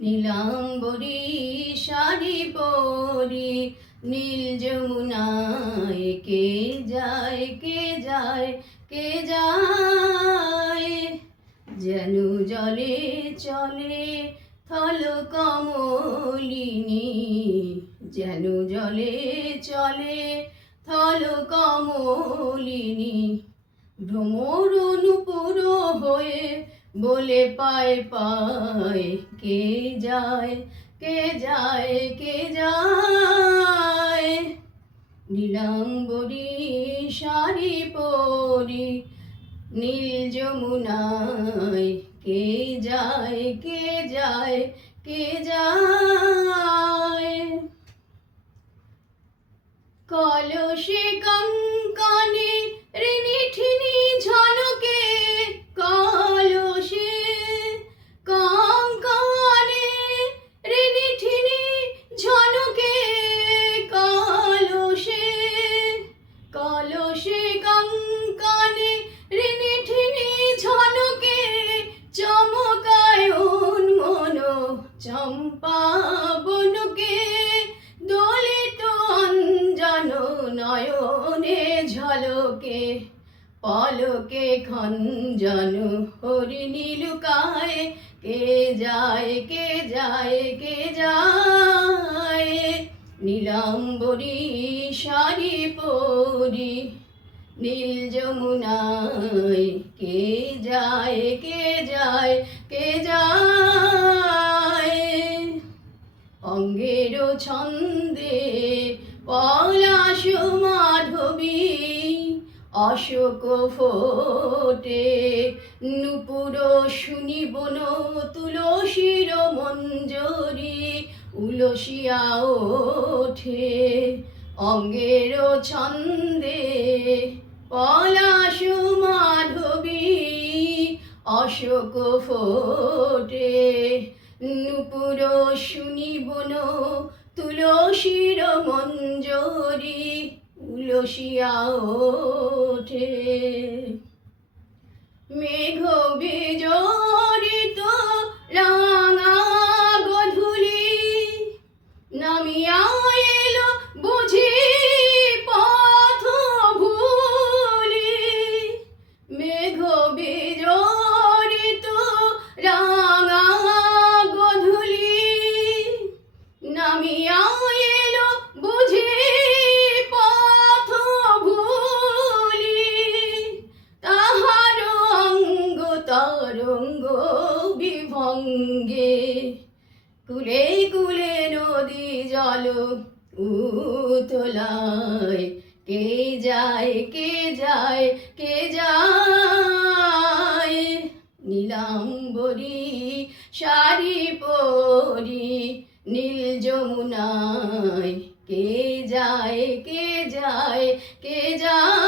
নীলাম্বরী শাড়ি পরি নীল যমুনায় কে যায় কে যায় কে যায়, যেন জলে চলে থল কমলিনী, যেন জলে চলে থল কমলিনী। ভ্রমর নূপুর হয়ে বলে পায় পায় কে যায় কে যায় কে যায়, নীলাম্বরী শাড়ি পরি নীল যমুনায় কে যায় কে যায় কে যায়। কলসে কঙ্কনে ঋণিঠিনি ঝনকে, কলসে কঙ্কনে ঋণিঠিনি ঝনকে, কলসে কলসে কঙ্কনে ঋণিঠিনি ঝনকে, চমকায় উন্মন চম্পা বনকে, দোলিত অঞ্জন নয়নে ঝলকে, পলকে খঞ্জন হরিণী লুকায় কে যায় কে যায় কে যায়, নীলাম্বরী শাড়ি পরি নীল যমুনায় কে যায় কে যায় কে যায়। অঙ্গের ছন্দে পলাশ মাধবী অশোক ফোটে, নূপুর শুনি বন তুলসীর মঞ্জরি উলসিয়া ওঠে। অঙ্গের ছন্দে পলাশ মাধবী অশোক ফোটে, নূপুর শুনি বন তুলসীর মঞ্জরি উলসিয়া ওঠে। মেঘ বিজড়িত রাঙা গধূলি নামিয়া এলো বুঝি পথ ভুলি, মেঘ বিজড়িত রাঙা গধূলি নামিয়া এলো বুঝি পথ ভুলি, তাহার অঙ্গ তরঙ্গ বিভঙ্গে, কুলে কুলে নদী জল উতলায় কে যায় কে যায় কে যায়, নীলাম্বরী শাড়ি পরি নীল যমুনায় কে যায় কে যায় কে যায়।